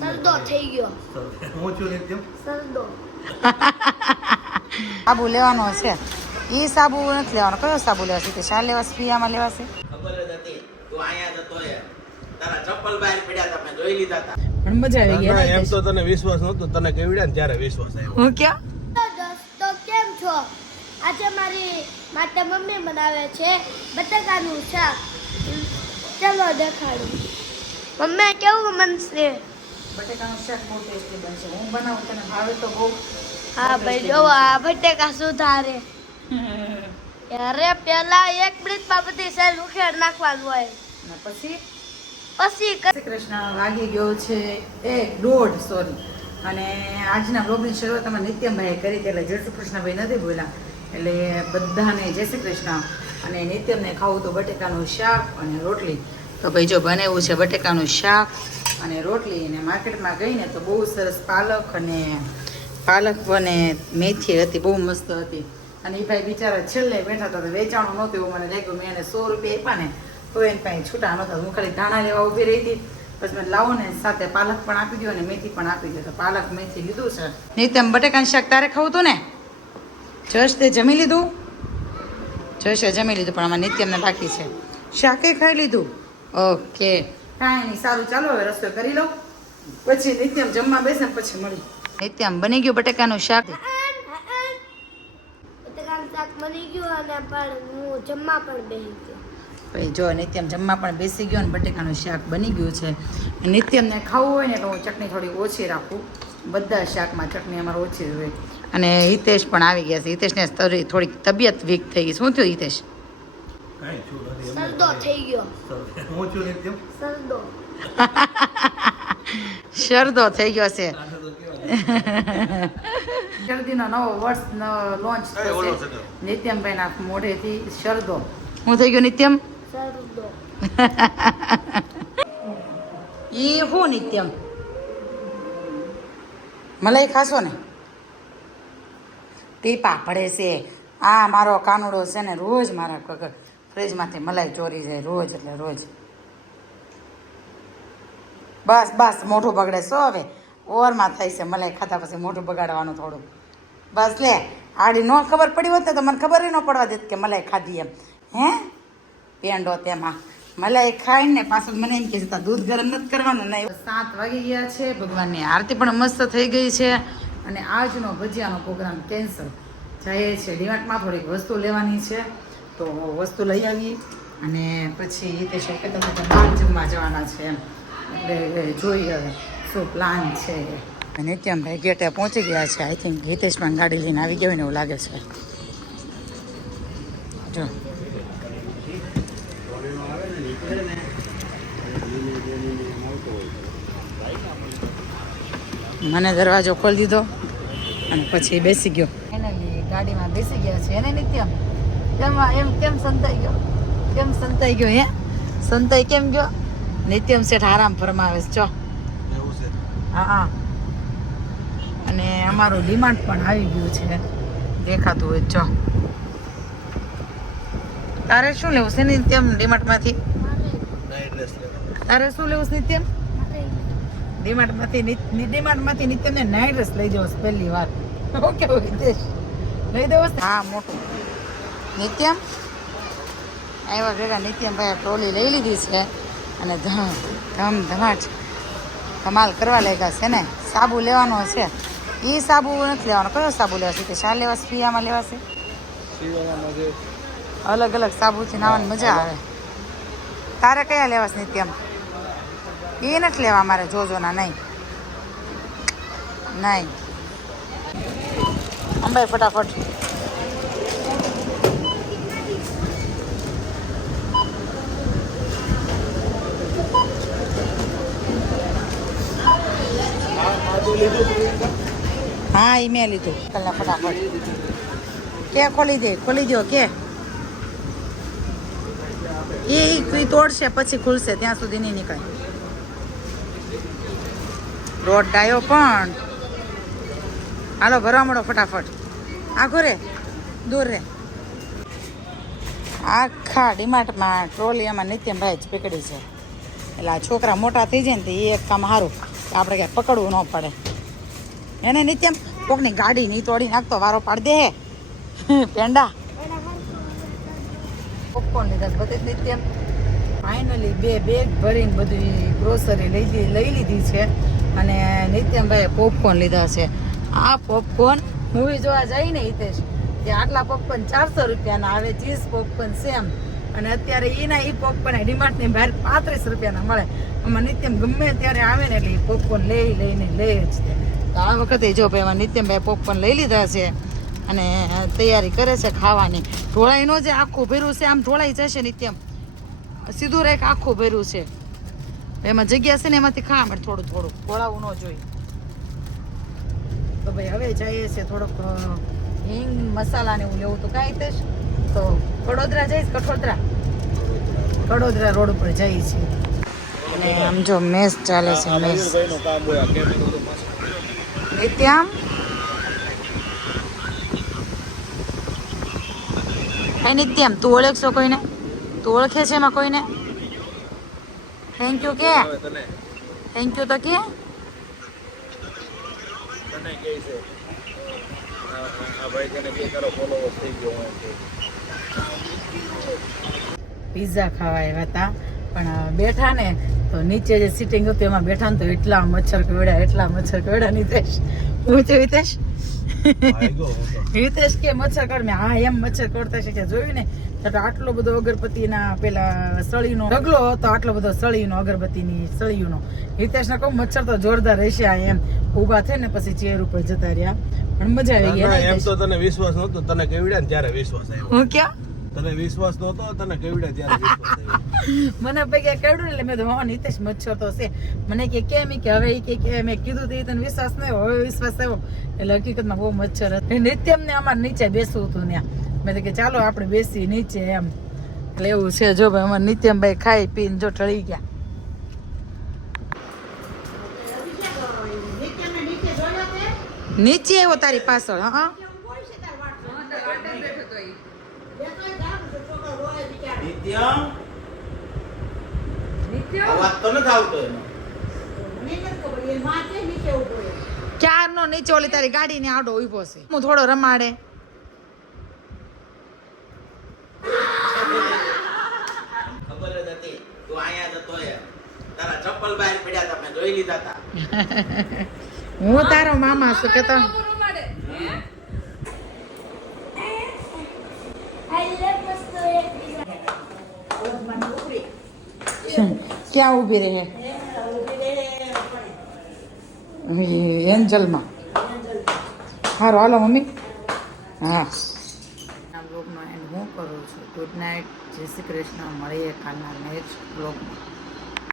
સરદો થઈ ગયો. હું છું નિત્યમ સરદો. સાબુ લેવાનો છે. એ સાબુ નથી લેવાનો. કયો સાબુ લેવાશે? તે શા લેવાશે? પિયામાં લેવાશે. ખબર જ હતી તું આયા જતો એ તારા ચપ્પલ બહાર પડ્યા હતા મેં જોઈ લીધા હતા. પણ મજા આવી ગઈ. એમ તો તને વિશ્વાસ નહોતો, તને કેવડ્યા ને ત્યારે વિશ્વાસ આવ્યો. હું ક્યાં? દોસ્તો કેમ છો? આજે મારી માટે મમ્મી બનાવે છે બટાકાનું શાક. ચલો દેખાડું. મમ્મી કેવું બનશે? બટેકાનું શાક બહુ ટેસ્ટી બનશે. હું બનાવું તને ભાવે તો બહુ. હા ભાઈ જો આ બટાકા સુધારે. અરે પેલા 1 મિનિટમાં બધી સેલ ઉખેડ નાખવાનું હોય. અને પછી પછી શ્રી કૃષ્ણ વાગી ગયો છે 1:30 સોરી. અને આજના બ્લોગની શરૂઆત અમે નિત્યમભાઈએ કરી હતી, એટલે જય શ્રી કૃષ્ણભાઈ નથી બોલ્યા. એટલે બધાને જય શ્રી કૃષ્ણ. અને નિત્યમને ખાવું તો બટેકાનું શાક અને રોટલી. તો ભાઈ જો બનાવ્યું છે બટેકાનું શાક અને રોટલી. અને માર્કેટમાં ગઈને તો બહુ સરસ પાલક અને મેથી હતી, બહુ મસ્ત હતી. અને એ ભાઈ બિચારા છેલ્લે બેઠા હતા, વેચાણું નહોતું એવું મને લાગ્યું. મેં એને 100 રૂપિયા આપ્યા ને તો એને પાસે છૂટા નહોતા. હું ખાલી ધાણા લેવા ઊભી રહી હતી. પછી મેં લાવો ને સાથે પાલક પણ આપી દો અને મેથી પણ આપી દો. તો પાલક મેથી લીધું છે. નિત્યમ બટેકાનું શાક તારે ખાવું હતું ને? જશ તે જમી લીધું? જશે જમી લીધું, પણ આમાં નિત્યમને બાકી છે. શાકે ખાઈ લીધું? ઓકે, કાંઈ નહીં, સારું. ચાલો હવે રસોઈ કરી લઉં, પછી નિત્યમ જમવા બેસે પછી મળી. નિત્યમ બની ગયું બટેકાનું શાક. બટાકાનું શાક બની ગયું અને પણ હું જમવા પણ બેસી ગયો. ભાઈ જો નિત્યમ જમવા પણ બેસી ગયો અને બટેકાનું શાક બની ગયું છે. નિત્યમને ખાવું હોય ને તો હું ચટણી થોડી ઓછી રાખું. બધા શાકમાં ચટણી અમારે ઓછી જ હોય. અને હિતેશ પણ આવી ગયા છે. હિતેશને થોડીક તબિયત વીક થઈ ગઈ. શું થયું હિતેશ? સરદો થઈ ગયો. હું છું નિત્યમ સરદો. શરદો થઈ ગયો છે. શરદીનો નવો વર્ષ લોન્ચ થશે નિત્યમભાઈના મોઢેથી. શરદો. હું થઈ ગયો નિત્યમ? સરદો. ઈ હું નિત્યમ મલાઈ ખાશો ને? ટીપા પડે છે. આ મારો કાનુડો છે ને રોજ મારા ફ્રીજમાંથી મલાઈ ચોરી જાય રોજ, એટલે રોજ. બસ બસ મોઢું બગડે. શું હવે ઓવરમાં થાય છે મલાઈ ખાતા પછી મોઢું બગાડવાનું થોડું. બસ લે, આડી ન ખબર પડી હોત ને તો મને ખબર ન પડવા દેત કે મલાઈ ખાધી એમ. હે પેંડો તેમાં મલાઈ ખાઈને પાછું મને એમ કે છે દૂધ ગરમ નથી કરવાનું. નહીં, 7 વાગી ગયા છે. ભગવાનની આરતી પણ મસ્ત થઈ ગઈ છે. અને આજનો ભજીયાનો પ્રોગ્રામ કેન્સલ. જઈએ છે ડીમાર્ટમાં, થોડીક વસ્તુ લેવાની છે તો વસ્તુ લઈ આવી. અને પછી તે શોકે તમે બહાર જમવા જવાના છે એમ. એટલે જોઈએ હવે શું પ્લાન છે. નિત્યમભાઈ ગેટે પહોંચી ગયા છે. આઈ થિંક હિતેશ પણ ગાડી લઈને આવી ગયો ને એવું લાગે છે. જો મને દરવાજો ખોલી દીધો અને પછી બેસી ગયો. ફાઇનલી ગાડીમાં બેસી ગયા છે. એને નિત્યમ કેમ સંતાઈ ગયો? કેમ સંતાઈ ગયો? હે સંતાઈ કેમ ગયો? નિત્યમ શેઠ આરામ ફરમાવે છે. ચો એવું છે. હા. અને અમારું ડિમાન્ડ પણ આવી ગયું છે, દેખાતું હોય. ચો તારે શું લેવું છે નિત્યમ ડિમાન્ડમાંથી? તારે શું લેવું છે નિત્યમ? ડિમાન્ડમાંથી નિત્યમને નાઇટ ડ્રેસ લઈ જવો પહેલી વાર. ઓકે હિતેશ લઈ દેવો? હા મોટું. નિત્યમ આવ્યા ભેગા નિત્યમભાઈ ટ્રોલી લઈ લીધી છે અને ધમાટ ધમાલ કરવા લાગ્યા છે ને. સાબુ લેવાનો છે. એ સાબુ નથી લેવાનો. કયો સાબુ લેવાશે? તે શા લેવાશે? પિયામાં લેવાશે. અલગ અલગ સાબુથી નાવાની મજા આવે. તારે કયા લેવાશે નિત્યમ? એ નથી લેવા મારે. જોજોના નહીં. અંબાઈ ફટાફટ. હા એ મેં લીધું. કલા ફટાફટ કે ખોલી દો કે એ તોડશે પછી ખુલશે, ત્યાં સુધી નહીં નીકળે. રોડ ડાયો પણ. હાલો ભરવા મળો ફટાફટ. આખો રે દૂર રે. આખા ડીમાર્ટમાં ટ્રોલી એમાં નિત્યમભાઈ જ પકડી છે. એટલે આ છોકરા મોટા થઈ જાય ને તો એ એક કામ સારું. આપણે ક્યાંય પકડવું ન પડે એને નિત્યમ કોકની ગાડી નહીં તોડી નાખતો વારો પાડી દે પેંડા પોપકોર્ન લીધા છે બધે નિત્યમ ફાઇનલી 2 બેગ ભરીને બધી ગ્રોસરી લઈ લીધી છે અને નિત્યમભાઈએ પોપકોર્ન લીધા છે આ પોપકોર્ન મૂવી જોવા જઈ ને હિતેશ ત્યાં આટલા પોપકોર્ન 400 રૂપિયાના આવે ચીઝ પોપકોર્ન સેમ અને અત્યારે એ પોપકોર્ન ડિમાર્ટની બહાર 35 રૂપિયાના મળે આમાં નિત્યમ ગમે ત્યારે આવે ને એટલે પોપકોર્ન લઈને લે જ તે તો આ વખતે જો ભાઈ એમાં નિત્યમભાઈ પોપકોર્ન લઈ લીધા છે અને તૈયારી કરે છે ખાવાની ઢોળાઈનો જે આખું ભર્યું છે આમ ઢોળાઈ જશે નિત્યમ સીધું રેક આખું ભર્યું છે એમાં જગ્યા છે ને એમાંથી ખા મળે થોડું ઢોળાવું ન જોઈએ તો ભાઈ હવે જઈએ છે થોડોક હિંગ મસાલા ને એવું લેવું તો કાંઈ થશે તો કડોદરા જઈશ કડોદરા રોડ ઉપર જઈએ છીએ અને આમ જો મેસ ચાલે છે મેસ નિત્યમ હે નિત્યમ તું ઓળખશો કોઈને તું ઓળખે છે એમાં કોઈને થેન્ક યુ કે થેન્ક યુ તો કે પિઝા ખાવા આવ્યા હતા પણ બેઠા ને તો નીચે જે સિટિંગ હતું એમાં બેઠા ને તો એટલા મચ્છર કવડ્યા નિતેશ હું છે હિતેશ હિતેશ કે મચ્છર કડ મેં હા એમ મચ્છર કડતા છે કે જોયું ને તો આટલો બધો અગરબત્તીના પેલા સળીનો ઢગલો હતો આટલો બધો સળીનો અગરબત્તીની સળીનો હિતેશ ને કહું મચ્છર તો જોરદાર રહેશે આ એમ ઊભા થઈને પછી ચેર ઉપર જતા રહ્યા પણ મજા આવી ગઈ એમ તો તને વિશ્વાસ નહોતો તને કેવડ્યા ને ત્યારે વિશ્વાસ આવ્યો હું ક્યાં તને વિશ્વાસ નહોતો તને કેવડ્યા ત્યારે વિશ્વાસ આવ્યો મને પૈકી કેવડું એટલે મેં તો હા નિતેશ મચ્છર તો છે મને કે કેમ કે હવે કે મેં કીધું તો તને વિશ્વાસ ન આવ્યો હવે વિશ્વાસ આવ્યો એટલે હકીકતમાં બહુ મચ્છર હતું નિત્યમ ને અમારે નીચે બેસવું હતું ત્યાં મેં તો કે ચાલો આપણે બેસી નીચે એમ એટલે એવું છે જો ભાઈ અમારે નિત્યમભાઈ ખાઈ પીને જો ટળી ગયા નીચે આવ્યો તારી પાછળ હા નિત્યમ અવાજ તો નથી આવતો એનો ક્યારનો નીચે ઓલી તારી ગાડીને આડો ઉભો છે હું થોડો રમાડે ખબર જ હતી તું અહીંયા જતો તારા ચપ્પલ બહાર પડ્યા હતા મેં જોઈ લીધા હતા હું તારો મામા છું કે તો ક્યાં ઉભી રહે એન્જલમાં સારું હાલો મમ્મી હા બ્લોગનો એન્ડ હું કરું છું ગુડ નાઇટ જય શ્રી કૃષ્ણ મળીએ કાલના નેક્સ્ટ બ્લોગમાં